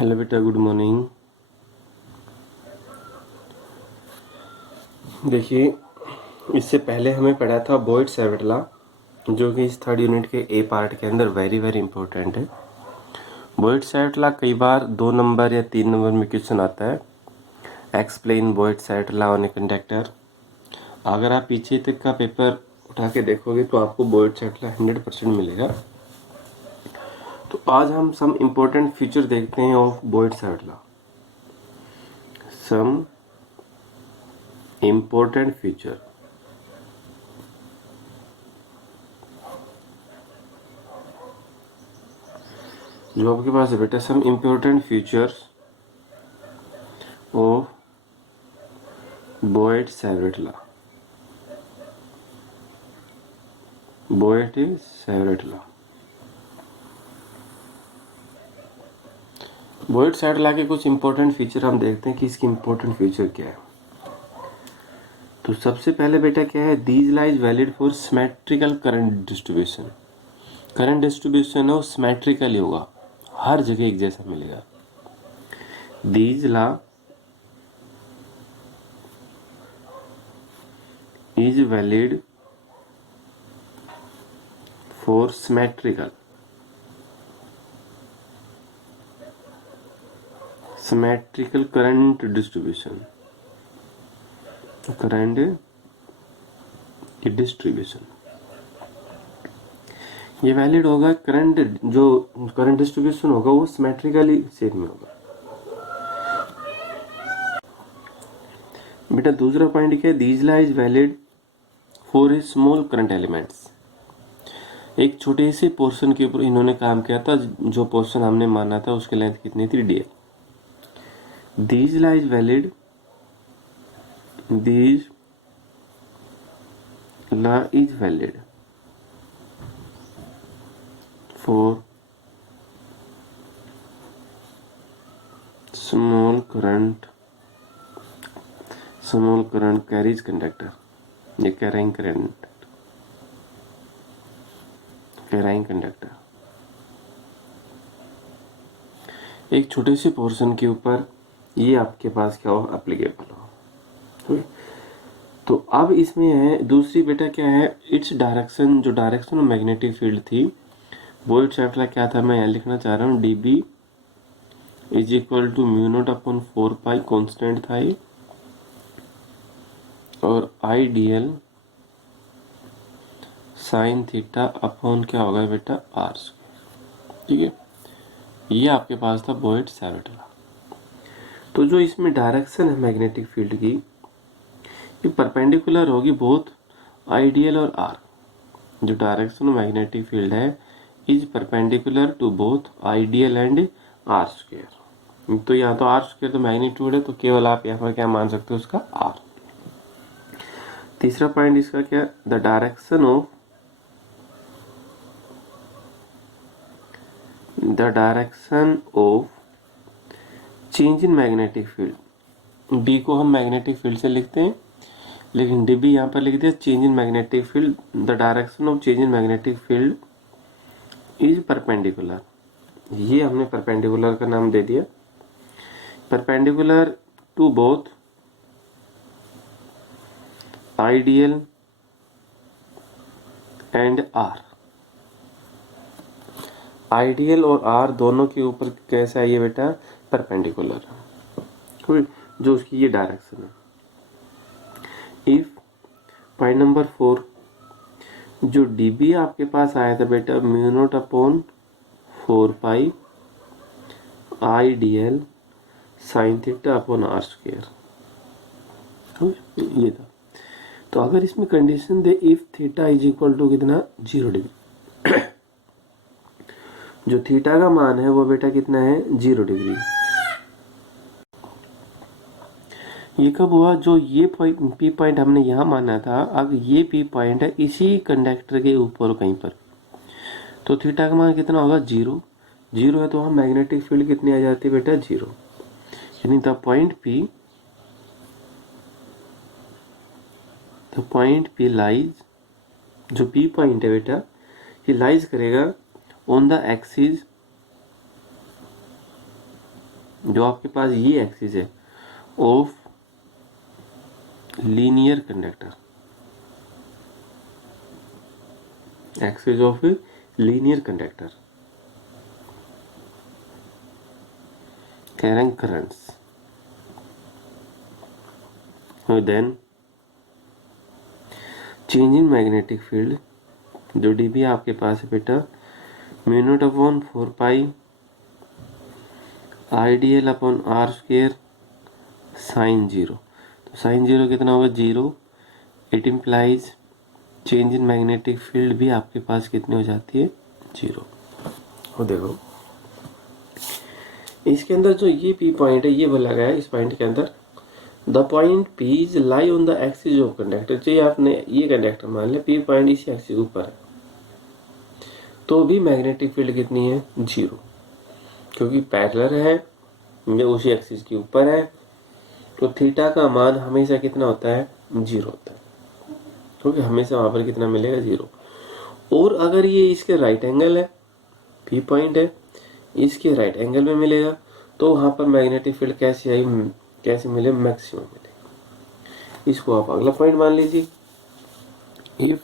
Hello बेटा, good morning. देखिए, इससे पहले हमें पढ़ा था बॉयड-सैवर्ट लॉ, जो कि इस थर्ड यूनिट के ए पार्ट के अंदर वेरी वेरी इंपॉर्टेंट है। बॉयड-सैवर्ट लॉ कई बार 2 नंबर या 3 नंबर में क्वेश्चन आता है। Explain Boyd-Savart law on a conductor. अगर आप पीछे तक का पेपर उठा के देखोगे तो आपको बॉयड-सैवर्ट लॉ 100% मिलेगा। तो आज हम सम इम्पोर्टेंट फीचर देखते हैं of Biot Savart law. Some important feature. जो आपके पास है बेटा, some important features of Biot Savart law. Biot Savart law. Biot Savart law के कुछ इंपॉर्टेंट फीचर हम देखते हैं कि इसकी इंपॉर्टेंट फीचर क्या है। तो सबसे पहले बेटा क्या है, these law is valid for symmetrical current distribution. Current distribution हो सिमेट्रिकल होगा, हर जगह एक जैसा मिलेगा। These law is valid for symmetrical current distribution. ये वैलिड होगा, जो करंट डिस्ट्रीब्यूशन होगा वो सिमेट्रिकली शेप में होगा। बेटा दूसरा पॉइंट क्या है, these law is valid for a small current elements. एक छोटे से पोर्शन के ऊपर इन्होंने काम किया था, जो पोर्शन हमने माना था उसकी लेंथ कितनी थी, D. These law is valid for small current carries conductor. ये कैरिंग कंडक्टर एक छोटे से पोर्शन के ऊपर ये आपके पास क्या हो, एप्लीकेबल हो। तो अब इसमें है दूसरी बेटा क्या है, इट्स डायरेक्शन। जो डायरेक्शन ऑफ मैग्नेटिक फील्ड थी, बॉयड-सैवर्ट लॉ क्या था, मैं यहाँ लिखना चाह रहा हूँ, dB is equal to mu naught upon 4 pi, constant था ये, और आइडियल साइन थीटा अपॉन क्या होगा बेटा, आर स्क्वायर। ठीक है, ये आपके पास था बॉयड-सैवर्ट लॉ। तो जो इसमें डायरेक्शन है मैग्नेटिक फील्ड की, ये परपेंडिकुलर होगी बोथ आइडियल और आर। जो डायरेक्शन ऑफ मैग्नेटिक फील्ड है is perpendicular to both ideal and r square. तो यहाँ तो आर स्क्वायर तो मैग्नीट्यूड है, तो केवल आप यहाँ पर क्या मान सकते हो, उसका आर। तीसरा पॉइंट इसका क्या, the direction of change in magnetic field. B को हम मैग्नेटिक फील्ड से लिखते हैं, लेकिन डीबी यहाँ पर लिख दिया change in magnetic field. The direction of change in magnetic field is perpendicular. ये हमने परपेंडिकुलर का नाम दे दिया, perpendicular to both ideal and r. Ideal और आर दोनों के ऊपर कैसे आई है बेटा, परपेंडिकुलर, जो उसकी ये डायरेक्शन है। इफ पॉइंट नंबर 4, जो dB आपके पास आया था बेटा, mu naught upon 4 pi ideal sine theta upon r square, ये था। तो अगर इसमें कंडीशन दे if theta is equal to कितना, 0 डिग्री, जो थीटा का मान है वो बेटा कितना है, 0 डिग्री। ये कब हुआ, जो ये पी पॉइंट हमने यहाँ माना था, अब ये पी पॉइंट है इसी कंडक्टर के ऊपर कहीं पर, तो थीटा का मान कितना होगा, 0। 0 है तो हम मैग्नेटिक फील्ड कितनी आ जाती है बेटा, 0। यानी द पॉइंट पी लाइज, जो पी पॉइंट है बेटा, ये लाइज करेगा ऑन द एक्सिस जो आपके पास ये एक्सिस है of linear conductor, axis of linear conductor carrying currents, then change in magnetic field, जो डीबी आपके पास है बेटा mu naught upon 4 pi IDL upon r square sine zero. तो साइन जीरो कितना होगा 0। It implies change in magnetic field भी आपके पास कितनी हो जाती है 0। और देखो इसके अंदर जो ये पी पॉइंट है ये बोला गया है इस पॉइंट के अंदर the point P is lie on the axis of conductor. चाहिए आपने ये कंडक्टर मान लिया, पी पॉइंट इसी एक्सिस के ऊपर है, तो भी मैग्नेटिक फील्ड कितनी है 0, क्योंकि पैरेलल है, ये उसी एक्सिस के ऊपर है, तो थीटा का मान हमेशा कितना होता है 0 होता है, क्योंकि हमेशा वहां पर कितना मिलेगा 0। और अगर ये इसके राइट एंगल है, पी पॉइंट है, इसके राइट एंगल में मिलेगा, तो वहां पर मैग्नेटिक फील्ड कैसे आई, कैसे मिले, मैक्सिमम मिलेगा। इसको आप अगला पॉइंट मान लीजिए। If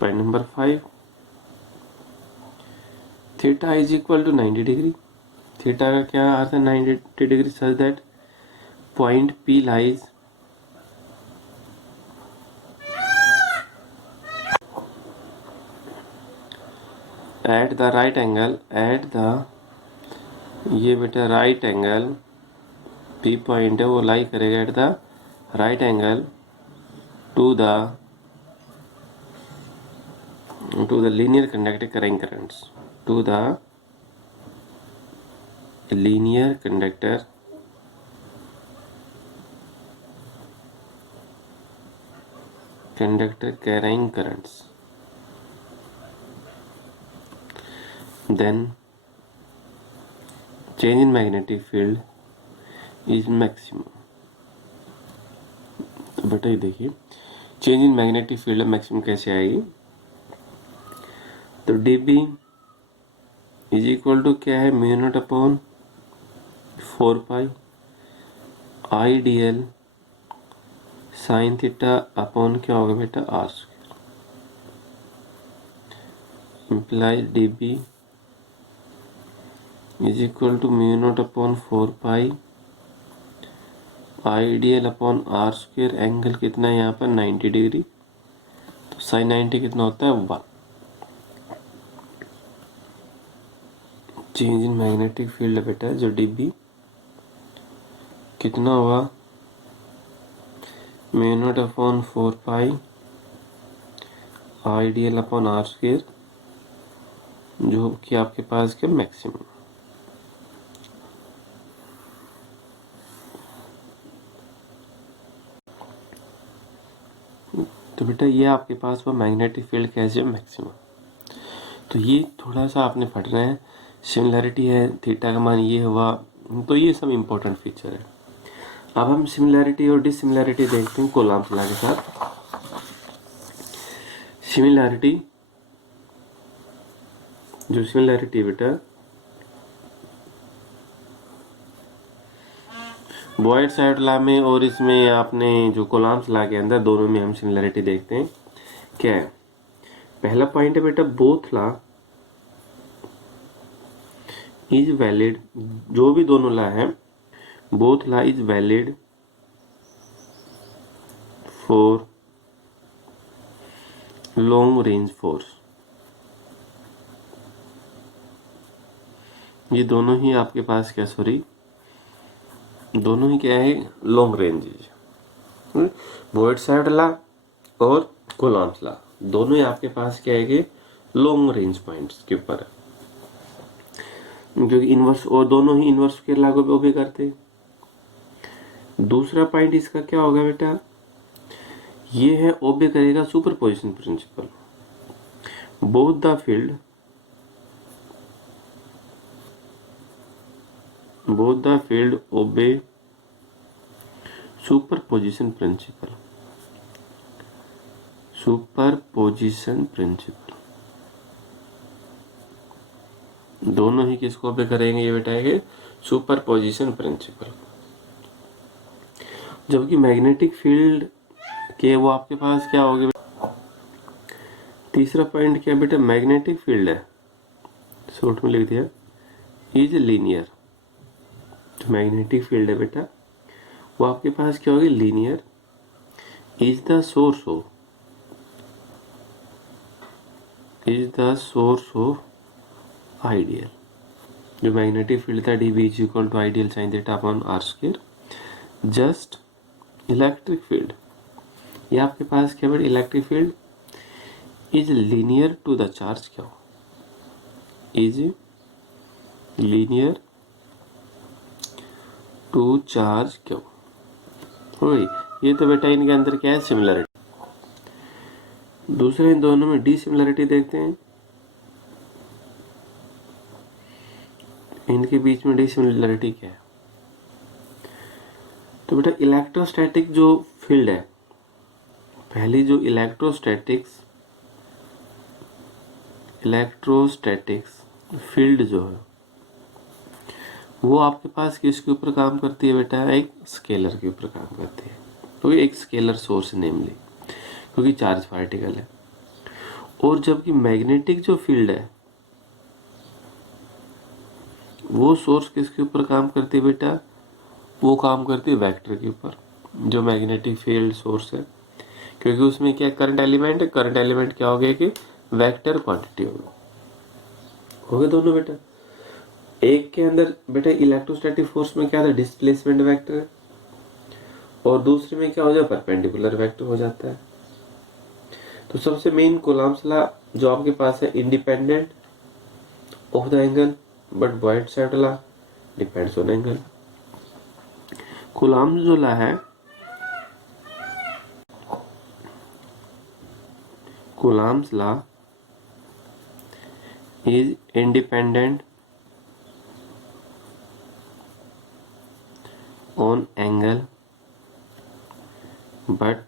point number 5 theta is equal to 90 degree, theta का क्या अर्थ है 90 degree, such that point p lies at the right angle, at the, ये बेटा राइट एंगल, पी पॉइंट है वो लाई करेगा at the right angle to the linear conductor carrying currents, to the linear conductor carrying currents, then change in magnetic field is maximum। तो बेटा ये देखिए change in magnetic field maximum कैसे आएगी, तो dB इज इक्वल टू क्या है mu naught upon 4 pi i d l sine theta upon क्या होगा बेटा r square, implies dB is equal to mu naught upon 4 pi i d l upon r square, angle कितना है यहाँ पर 90 degree, तो साइन 90 कितना होता है 1। चेंज इन मैग्नेटिक फील्ड बेटा जो dB कितना हुआ mu naught upon 4 pi i d l upon r square, जो कि आपके पास के मैक्सिमम। तो बेटा ये आपके पास वो मैग्नेटिक फील्ड कैसे मैक्सिमम। तो ये थोड़ा सा आपने पढ़ना है, सिमिलैरिटी है, थीटा का मान ये हुआ, तो ये सब इम्पोर्टेंट फीचर है। अब हम सिमिलैरिटी और डिसिमिलैरिटी देखते हैं कूलॉम्स लॉ के साथ। सिमिलैरिटी, जो सिमिलैरिटी बेटा बॉयड-सावर्ट लॉ में और इसमें आपने जो कूलॉम्स लॉ के अंदर दोनों में हम सिमिलैरिटी देखते हैं। क्या है पहला पॉइंट है बेटा बोथ लॉ इज वैलिड, जो भी दोनों लॉ है both law is valid for long range force. ये दोनों ही आपके पास क्या, सॉरी दोनों ही क्या है लॉन्ग रेंजेज, बॉयड-सावर्ट लॉ और कूलॉम्स लॉ दोनों ही आपके पास क्या है कि लॉन्ग रेंज पॉइंट्स के ऊपर है, क्योंकि इनवर्स और दोनों ही इनवर्स के लागू पे ओबे करते हैं। दूसरा पॉइंट इसका क्या होगा बेटा, ये है ओबे करेगा superposition principle, both the field obey superposition principle, दोनों ही किसको पे करेंगे ये बेटा है सुपरपोजिशन प्रिंसिपल। जबकि मैग्नेटिक फील्ड के वो आपके पास क्या होगा, तीसरा पॉइंट क्या बेटा, मैग्नेटिक फील्ड है, शॉर्ट में लिख दिया, इज लीनियर। जो मैग्नेटिक फील्ड है बेटा वो आपके पास क्या होगी, linear, is the source of ideal. जो मैग्नेटिक फील्ड था dB is equal to ideal sine theta upon r square. Just electric field, ये आपके पास क्या बेटा, electric field is linear to the charge, क्या हो, इज लीनियर टू चार्ज, क्या हो गई। ये तो बेटा इनके अंदर क्या है, सिमिलरिटी। दूसरे इन दोनों में डिसिमिलरिटी देखते हैं, इनके बीच में डिसिमिलरिटी क्या है। तो बेटा इलेक्ट्रोस्टैटिक जो फील्ड है, पहली जो इलेक्ट्रोस्टैटिक्स फील्ड जो है वो आपके पास किसके ऊपर काम करती है बेटा, एक स्केलर के ऊपर काम करती है। तो एक स्केलर सोर्स नेमली, क्योंकि चार्ज पार्टिकल है। और जबकि मैग्नेटिक जो फील्ड है वो सोर्स किसके ऊपर काम करती है बेटा, वो काम करती है वेक्टर के ऊपर, जो मैग्नेटिक फील्ड सोर्स है, क्योंकि उसमें क्या करंट एलिमेंट है, करंट एलिमेंट क्या हो गया कि वेक्टर क्वांटिटी हो गए दोनों बेटा। एक के अंदर बेटा इलेक्ट्रोस्टैटिक फोर्स में क्या था, डिस्प्लेसमेंट वेक्टर है, और दूसरे में क्या हो जाए, परपेंडिकुलर वेक्टर हो जाता है। तो सबसे मेन कूलॉम्स लॉ जो आपके पास है, independent of the angle but Biot Savart law depends on angle. Coulomb's जो लॉ है, Coulomb's law is independent on angle but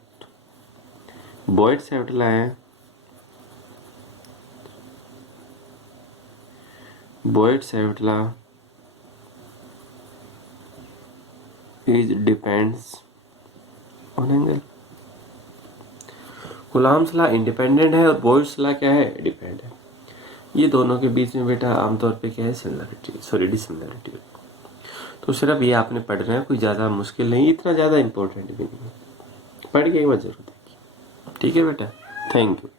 Biot Savart law है, Biot Savart law is depends on angle. Coulomb's law independent है और बॉयड्स law क्या है, depend है। ये दोनों के बीच में बेटा आमतौर पे क्या है, सिमिलरिटी, सॉरी डिसिमिलरिटी। तो सिर्फ ये आपने पढ़ना है, कोई ज़्यादा मुश्किल नहीं, इतना ज़्यादा इंपॉर्टेंट भी नहीं है, पढ़ के एक बार जरूर देखिए। ठीक है बेटा, थैंक यू।